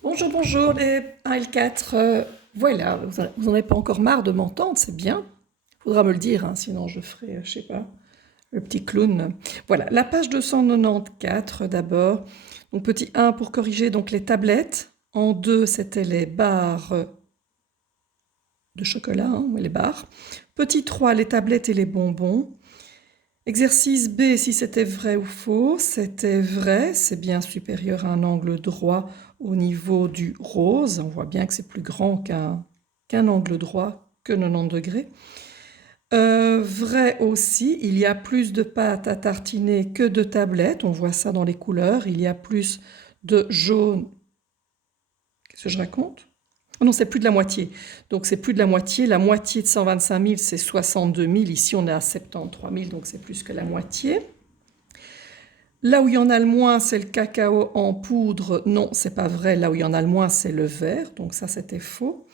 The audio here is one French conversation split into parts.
Bonjour, bonjour les 1 et le 4. Voilà, vous n'en avez pas encore marre de m'entendre, c'est bien. Faudra me le dire, hein, sinon je ferai, je sais pas, le petit clown. Voilà, la page 294 d'abord. Donc petit 1 pour corriger donc les tablettes. En 2, c'était les barres de chocolat, hein, les barres. Petit 3, les tablettes et les bonbons. Exercice B, si c'était vrai ou faux, c'était vrai, c'est bien supérieur à un angle droit au niveau du rose. On voit bien que c'est plus grand qu'un angle droit que 90 degrés. Vrai aussi, il y a plus de pâte à tartiner que de tablettes. On voit ça dans les couleurs. Il y a plus de jaune. Qu'est-ce que je raconte? Oh non, c'est plus de la moitié. Donc c'est plus de la moitié. La moitié de 125 000, c'est 62 000. Ici, on est à 73 000, donc c'est plus que la moitié. Là où il y en a le moins, c'est le cacao en poudre. Non, c'est pas vrai. Là où il y en a le moins, c'est le vert. Donc ça, c'était faux.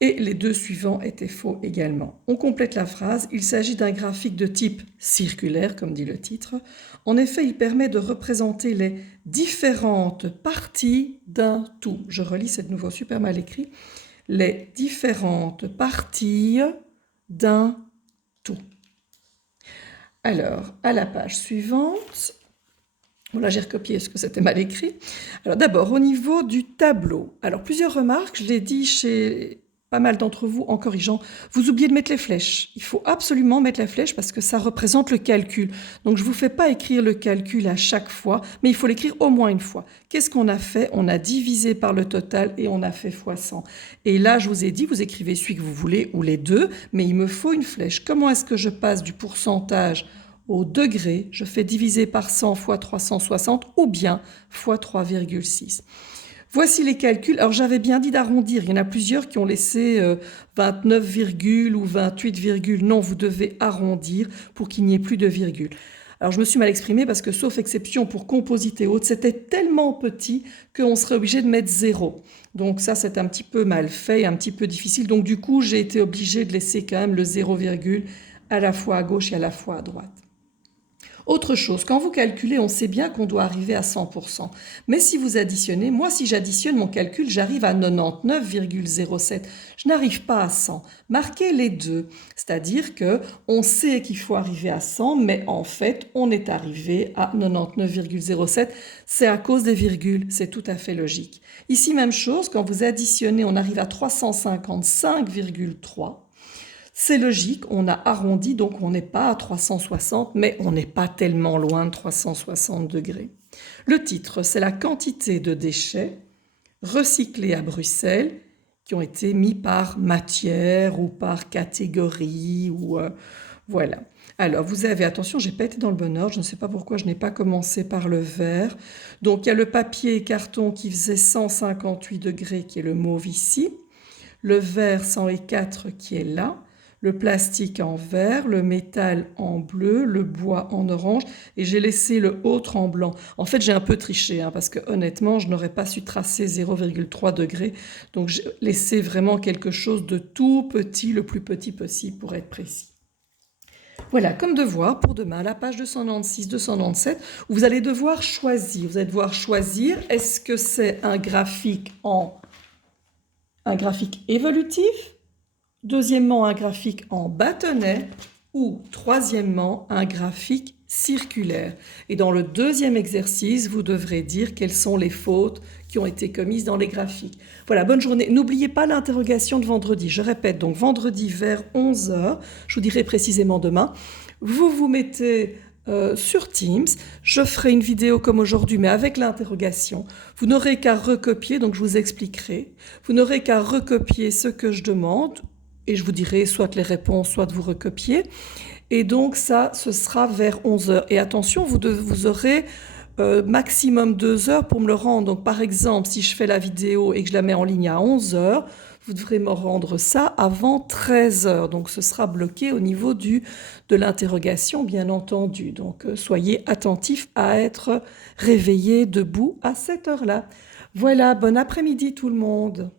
Et les deux suivants étaient faux également. On complète la phrase. Il s'agit d'un graphique de type circulaire, comme dit le titre. En effet, il permet de représenter les différentes parties d'un tout. Je relis, c'est de nouveau super mal écrit. Les différentes parties d'un tout. Alors, à la page suivante, là j'ai recopié ce que c'était mal écrit. Alors d'abord, au niveau du tableau, alors plusieurs remarques, je l'ai dit chez pas mal d'entre vous en corrigeant, vous oubliez de mettre les flèches. Il faut absolument mettre la flèche parce que ça représente le calcul. Donc je ne vous fais pas écrire le calcul à chaque fois, mais il faut l'écrire au moins une fois. Qu'est-ce qu'on a fait? On a divisé par le total et on a fait fois 100. Et là, je vous ai dit, vous écrivez celui que vous voulez ou les deux, mais il me faut une flèche. Comment est-ce que je passe du pourcentage au degré? Je fais diviser par 100 fois 360 ou bien fois 3,6. Voici les calculs. Alors j'avais bien dit d'arrondir. Il y en a plusieurs qui ont laissé 29, ou 28, non, vous devez arrondir pour qu'il n'y ait plus de virgule. Alors je me suis mal exprimée parce que sauf exception pour composite et autres, c'était tellement petit qu'on serait obligé de mettre 0. Donc ça c'est un petit peu mal fait, un petit peu difficile. Donc du coup j'ai été obligée de laisser quand même le 0, à la fois à gauche et à la fois à droite. Autre chose, quand vous calculez, on sait bien qu'on doit arriver à 100%. Mais si vous additionnez, moi si j'additionne mon calcul, j'arrive à 99,07. Je n'arrive pas à 100. Marquez les deux, c'est-à-dire que on sait qu'il faut arriver à 100, mais en fait, on est arrivé à 99,07. C'est à cause des virgules, c'est tout à fait logique. Ici, même chose, quand vous additionnez, on arrive à 355,3. C'est logique, on a arrondi, donc on n'est pas à 360, mais on n'est pas tellement loin de 360 degrés. Le titre, c'est la quantité de déchets recyclés à Bruxelles qui ont été mis par matière ou par catégorie ou voilà. Alors, vous avez, attention, j'ai pas été dans le bon ordre, je ne sais pas pourquoi je n'ai pas commencé par le vert. Donc, il y a le papier et carton qui faisait 158 degrés, qui est le mauve ici. Le vert 104 qui est là. Le plastique en vert, le métal en bleu, le bois en orange et j'ai laissé le autre en blanc. En fait, j'ai un peu triché parce que honnêtement, je n'aurais pas su tracer 0,3 degrés. Donc, j'ai laissé vraiment quelque chose de tout petit, le plus petit possible pour être précis. Voilà, comme devoir pour demain, la page 296-297, où vous allez devoir choisir. Vous allez devoir choisir, est-ce que c'est un graphique évolutif? Deuxièmement, un graphique en bâtonnet ou troisièmement, un graphique circulaire. Et dans le deuxième exercice, vous devrez dire quelles sont les fautes qui ont été commises dans les graphiques. Voilà, bonne journée. N'oubliez pas l'interrogation de vendredi. Je répète, donc vendredi vers 11 h, je vous dirai précisément demain, vous vous mettez sur Teams, je ferai une vidéo comme aujourd'hui, mais avec l'interrogation. Vous n'aurez qu'à recopier, donc je vous expliquerai. Vous n'aurez qu'à recopier ce que je demande, et je vous dirai soit les réponses, soit vous recopier. Et donc ça, ce sera vers 11 h. Et attention, vous aurez maximum 2 heures pour me le rendre. Donc par exemple, si je fais la vidéo et que je la mets en ligne à 11 h, vous devrez me rendre ça avant 13 h. Donc ce sera bloqué au niveau de l'interrogation, bien entendu. Donc soyez attentifs à être réveillés debout à cette heure-là. Voilà, bon après-midi tout le monde.